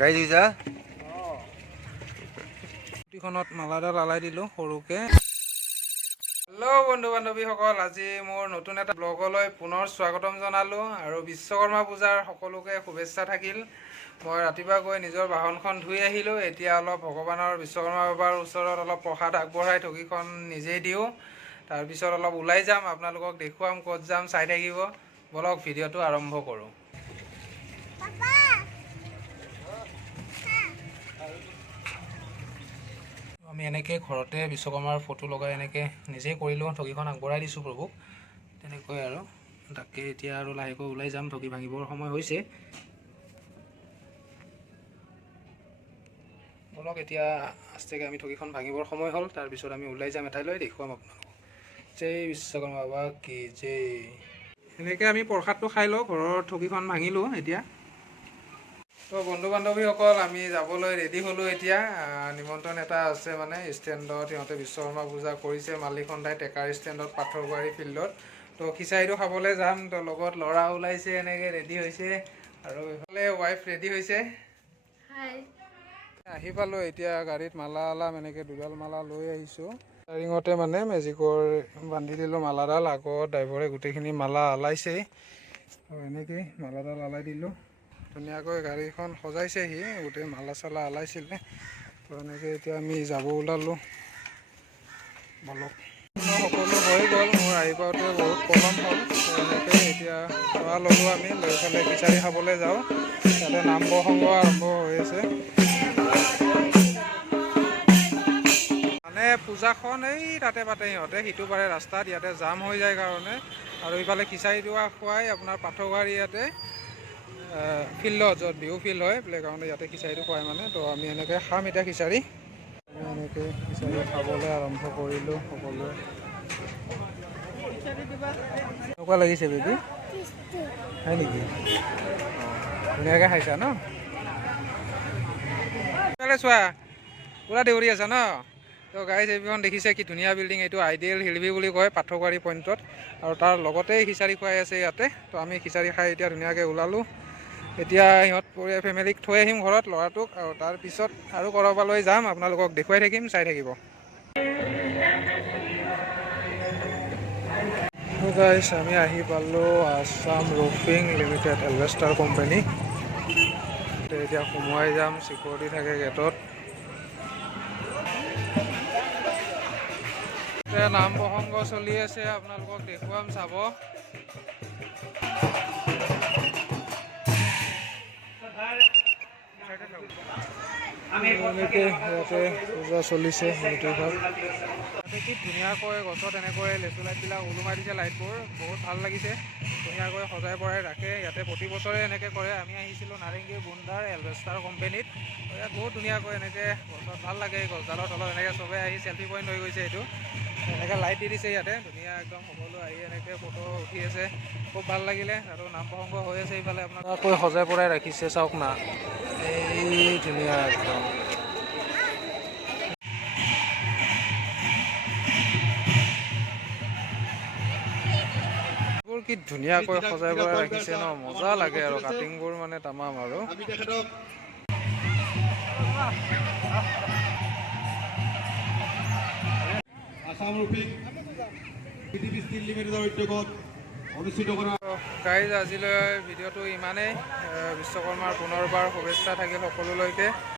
গাড়ী ধুইছা? স্কুটিখনত মালাডাল আলাই দিলোঁ সৰুকৈ। হেল্ল' বন্ধু বান্ধৱীসকল, আজি মোৰ নতুন এটা ব্লগলৈ পুনৰ স্বাগতম জনালোঁ আৰু বিশ্বকৰ্মা পূজাৰ সকলোকে শুভেচ্ছা থাকিল। মই ৰাতিপুৱা গৈ নিজৰ বাহনখন ধুই আহিলোঁ। এতিয়া অলপ ভগৱানৰ বিশ্বকৰ্মা বাবাৰ ওচৰত অলপ প্ৰসাদ আগবঢ়াই ঠগীখন নিজেই দিওঁ। তাৰপিছত অলপ ওলাই যাম, আপোনালোকক দেখুৱাম ক'ত যাম, চাই থাকিব। বলক ভিডিঅ'টো আৰম্ভ কৰোঁ। আমি এনেকৈ ঘৰতে বিশ্বকৰ্মাৰ ফটো লগাই এনেকৈ নিজেই কৰিলোঁ, ঠগীখন আগবঢ়াই দিছোঁ প্ৰভুক। তেনেকৈ আৰু তাকে এতিয়া আৰু লাহেকৈ ওলাই যাম, ঠগী ভাঙিবৰ সময় হৈছে। বলক এতিয়া আস্তেকৈ আমি ঠগীখন ভাঙিবৰ সময় হ'ল, তাৰপিছত আমি ওলাই যাম এঠাইলৈ, দেখুৱাম আপোনালোকক। জয় বিশ্বকৰ্মা বাবা কি জয়। এনেকৈ আমি প্ৰসাদটো খাই লওঁ, ঘৰৰ ঠগীখন ভাঙিলোঁ এতিয়া। তো বন্ধু বান্ধৱীসকল, আমি যাবলৈ ৰেডি হ'লোঁ এতিয়া। নিমন্ত্ৰণ এটা আছে মানে ষ্টেণ্ডত, সিহঁতে বিশ্বকৰ্মা পূজা কৰিছে মালিকসন্ধাই টেকাৰ ষ্টেণ্ডত পাথৰবাৰী ফিল্ডত। তো খিচাৰিটো খাবলৈ যাম। তো লগত ল'ৰা ওলাইছে, এনেকৈ ৰেডি হৈছে আৰু এইফালে ৱাইফ ৰেডি হৈছে। আহি পালোঁ এতিয়া, গাড়ীত মালা আলাম, এনেকৈ দুডাল মালা লৈ আহিছোঁ। ষ্টাৰিঙতে মানে মেজিকৰ বান্ধি দিলোঁ মালাডাল, আগত ড্ৰাইভৰে গোটেইখিনি মালা আলাইছেই। এনেকৈ মালাডাল আলাই দিলোঁ। ধুনীয়াকৈ গাড়ীখন সজাইছেহি, গোটেই মালা চালা আলাইছিলে। তো এনেকৈ এতিয়া আমি যাব ওলালোঁ। বলক, সকলো হৈ গ'ল, মোৰ আহি পাওঁতে বহুত পলম হ'ল। এনেকৈ এতিয়া খোৱা ল'লোঁ আমি, লৈ পেলাই খিচাৰি খাবলৈ যাওঁ। তাতে নাম প্ৰসংগ আৰম্ভ হৈ আছে। মানে পূজাখন এই তাতে পাতে সিহঁতে, সিটো পাৰে ৰাস্তাত, ইয়াতে জাম হৈ যায় কাৰণে। আৰু ইফালে খিচাৰি খুৱাই আপোনাৰ পাথৰবাৰী ইয়াতে ফিল্ডত, য'ত বিহু ফিল্ড হয় প্লে'গ্ৰাউণ্ডত, ইয়াতে খিচাৰিটো খুৱাই মানে। তো আমি এনেকৈ খাম এতিয়া খিচাৰি। আমি এনেকৈ খিচাৰি খাবলৈ আৰম্ভ কৰিলোঁ সকলোৱে। কেনেকুৱা লাগিছে বেবী? হয় নেকি? ধুনীয়াকৈ খাইছা ন? চোৱা, পূৰা দেউৰি আছা ন? তো গাইজ, এইখন দেখিছে কি ধুনীয়া বিল্ডিং, এইটো আইডিয়েল হিলভি বুলি কয় পাথৰবাৰী পইণ্টত। আৰু তাৰ লগতেই খিচাৰি খুৱাই আছে ইয়াতে। তো আমি খিচাৰি খাই এতিয়া ধুনীয়াকৈ ওলালোঁ। এতিয়া সিহঁত ফেমিলিক থৈ আহিম ঘৰত, ল'ৰাটোক, আৰু তাৰপিছত আৰু ক'ৰবালৈ যাম, আপোনালোকক দেখুৱাই থাকিম, চাই থাকিব। গাইজ, আমি আহি পালোঁ আছাম ৰুফিং লিমিটেড এলভেষ্টাৰ কোম্পানী। এতিয়া সোমোৱাই যাম, চিকিউৰিটি থাকে গেটত। নাম প্ৰসংগ চলি আছে, আপোনালোকক দেখুৱাম, চাব। এনেকৈ ইয়াতে পূজা চলিছে। ইয়াতে কি ধুনীয়াকৈ গছত এনেকৈ লেচু লাইটবিলাক ওলোমাই দিছে, লাইটবোৰ বহুত ভাল লাগিছে। ধুনীয়াকৈ সজাই পৰাই ৰাখে ইয়াতে, প্ৰতি বছৰে এনেকৈ কৰে। আমি আহিছিলোঁ নাৰেংগীৰ বুন্দাৰ এলভেষ্টাৰ কোম্পানীত। ইয়াত বহুত ধুনীয়াকৈ এনেকৈ গছত ভাল লাগে, গছডালৰ তলত এনেকৈ চবেই আহি চেল্ফি পইণ্ট হৈ গৈছে। এইটো এনেকৈ লাইট দি দিছে ইয়াতে, ধুনীয়া একদম সকলো আহি এনেকৈ ফটো উঠি আছে, খুব ভাল লাগিলে। আৰু নাম প্ৰসংগ হৈ আছে এইফালে, আপোনালোকৈ সজাই পৰাই ৰাখিছে, চাওক না, এই ধুনীয়া একদম। কি ধুনীয়াকৈ সজাই পৰাই ৰাখিছে ন, মজা লাগে আৰু কাটিংবোৰ মানে তামাম। আৰু আসাম ৰুফিং পৃথিৱী ষ্টীল লিমিটেডৰ উদ্যোগত অনুষ্ঠিত কৰা। গাইজ, আজিলৈ ভিডিঅ'টো ইমানেই। বিশ্বকৰ্মাৰ পুনৰবাৰ শুভেচ্ছা থাকিল সকলোলৈকে।